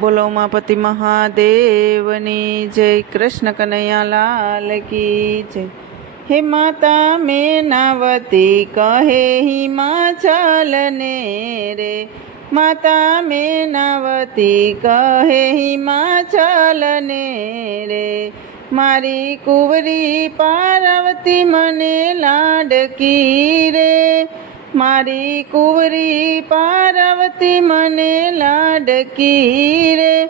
બોલો ઉમાપતિ મહાદેવની જય, કૃષ્ણ કનૈયા લાલ કી જય. હે માતા મેનાવતી, કહે હિમાચલ ને રે. માતા મેનાવતી, કહે હિમાચલ ચાલને રે. મારી કુંવરી પાર્વતી મને લાડકી રે. મારી કુંવરી પાર્વતી મને લાડકી રે.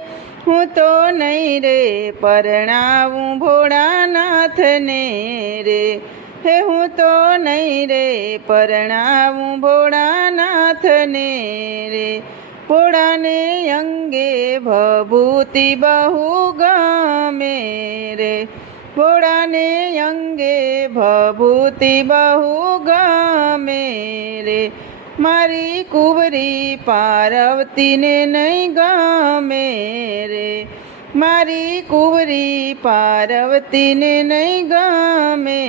હું તો નહીં રે, પરણાવું ભોળાનાથને રે. હે, હું તો નહીં રે, પરણાવું ભોળાનાથને રે. ભોળાને અંગે ભભૂતિ બહુ ગમે રે. ભોળાને અંગે ભભૂતિ બહુ ગમે રે. મારી કુંવરી પાર્વતીને નહીં ગમે રે. મારી કુંવરી પાર્વતીને નહીં ગમે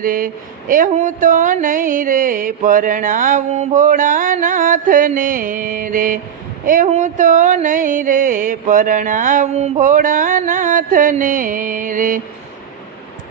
રે. એ હું તો નહીં રે, પરણાવું ભોળાનાથને રે. એ હું તો નહીં રે, પરણાવું ભોળાનાથને રે.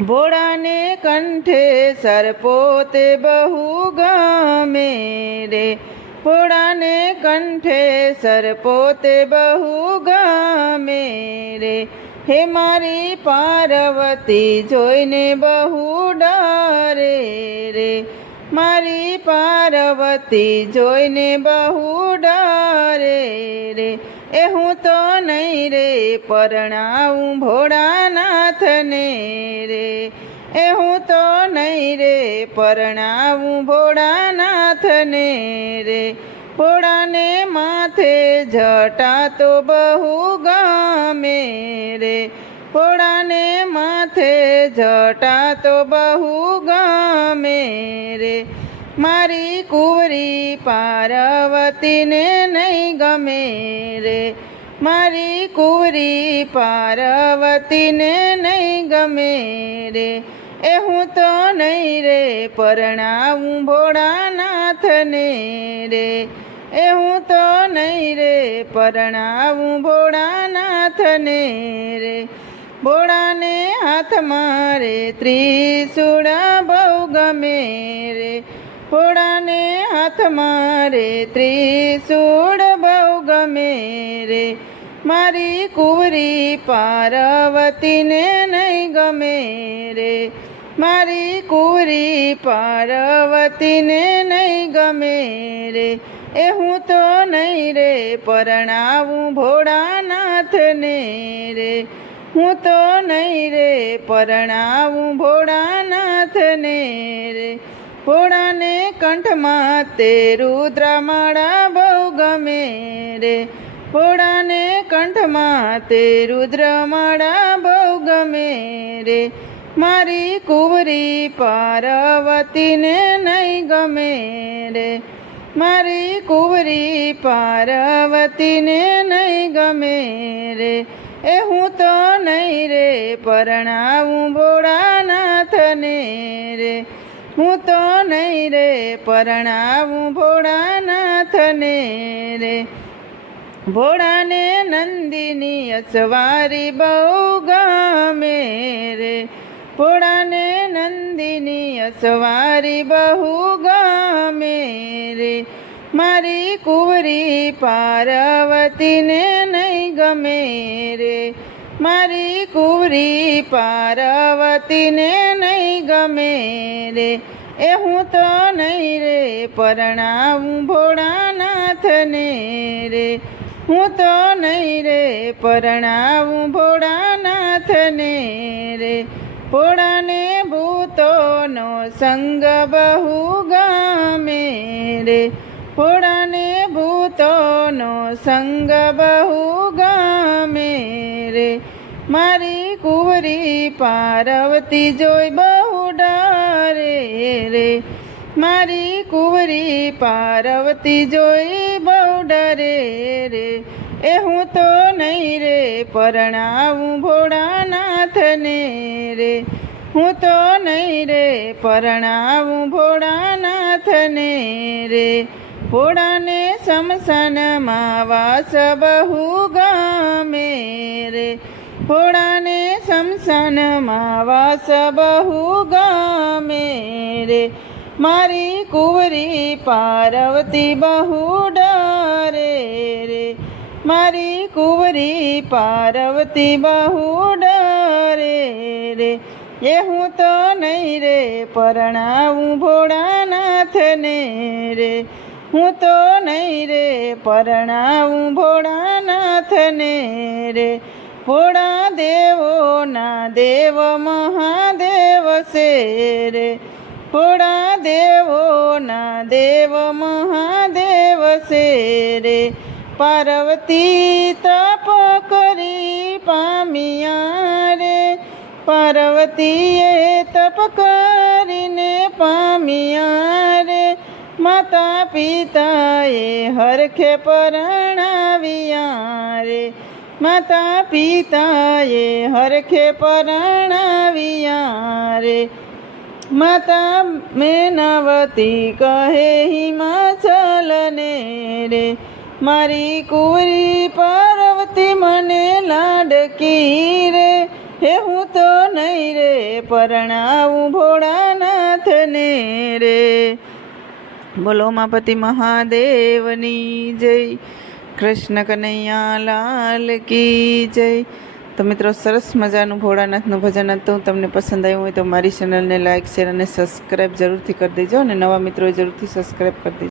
ભોળાને કંઠે સરપોતે બહુ ગમે રે. ભોળાને કંઠે સરપોતે બહુ ગમે રે. હે મારી પાર્વતી જોઈને બહુ ડરે રે. મારી પાર્વતી જોઈને બહુ ડરે રે. એ હું તો નહીં રે પરણાવું ભોળાનાથને રે. એ હું તો નહીં રે પરણાવું ભોળાનાથને રે. ભોળાને માથે જટા તો બહુ ગમે રે. ભોળાને માથે જટા તો બહુ ગમે રે. મારી કુંવરી પાર્વતીને નહીં ગમે રે. મારી કુંવરી પાર્વતીને નહીં ગમે રે. એ હું તો નહીં રે, પરણાવું ભોળાનાથને રે. એ હું તો નહીં રે, પરણાવું ભોળાનાથને રે. ભોળાને હાથ મારે, ત્રિશુળા બહુ ગમે રે. ભોળાને હાથ મારે, ત્રિશુળ બહુ ગમે રે. મારી કુંવરી પાર્વતીને નહીં ગમે રે. મારી કુંવરી પાર્વતીને નહીં ગમે રે. એ હું તો નહીં રે, પરણાવું ભોળાનાથને રે. હું તો નહીં રે પરણાવું ભોળાનાથને રે. ભોળાને કંઠમાં તે રુદ્રમાળા બહુ ગમે રે. ભોળાને કંઠમાં તે રુદ્રમાળા બહુ ગમે રે. મારી કુંવરી પાર્વતીને નહીં ગમે રે. મારી કુંવરી પાર્વતીને નહીં ગમે રે. એ હું તો નહીં રે, પરણાવું ભોળાનાથને રે. હું તો નહીં રે, પરણાવું ભોળાનાથને રે. ભોળાને નંદિની અસવારી બહુ ગમે રે. ભોળાને નંદિની અસવારી બહુ ગમે રે. મારી કુંવરી પાર્વતીને નહીં ગમે રે. મારી કુંવરી પાર્વતીને નહીં ગમે રે. એ હું તો નહીં રે, પરણાવું ભોળાનાથને રે. હું તો નહીં રે, પરણાવું ભોળાનાથને રે. ભોળાને ભૂતોનો સંગ બહુ ગમે રે. ભોળાને ભૂતોનો સંગ બહુ ગમે રે. મારી કુંવરી પાર્વતી જોઈ બહુ ડરે રે. મારી કુંવરી પાર્વતી જોઈ બહુ ડરે રે. એ હું તો નહીં રે પરણાવું ભોળાનાથને રે. હું તો નહીં રે પરણાવું ભોળાનાથને રે. ભોળાને શમશાનમાં વાસ બહુ ગમે ભોળાને શમશાનમાં વાસ બહુ ગમે રે મારી કુંવરી પાર્વતી બહુ ડરે રે. મારી કુંવરી પાર્વતી બહુ ડરે રે. એ હું તો નહીં રે, પરણાવું ભોળાનાથને રે. હું તો નહીં રે પરણાવું ભોળાનાથને રે. ભોળા દેવો ના દેવ મહાદેવ છે રે. ભોળા દેવો ના દેવ મહાદેવ છે રે. પાર્વતી તપ કરી પામિયા રે. પાર્વતીએ તપ કરીને માતા પિતાએ હરખે પરણાવ્યા રે. માતા પિતાએ હરખે પરણાવ્યા રે. માતા મેનાવતી કહે, હિમાચલને રે. મારી કુરી પાર્વતી મને લાડકી રે. હે હું તો નહીં રે પરણાવું બોલો માપતિ મહાદેવની જય. કૃષ્ણ કનૈયા લાલ કી જય. તો મિત્રો સરસ મજાનું ભોળાનાથનું ભજન હતું. તમને પસંદ આવ્યું હોય તો મારી ચેનલને લાઇક શેર અને સબસ્ક્રાઈબ જરૂરથી કરી દેજો અને નવા મિત્રોએ જરૂરથી સબસ્ક્રાઈબ કરી દેજો.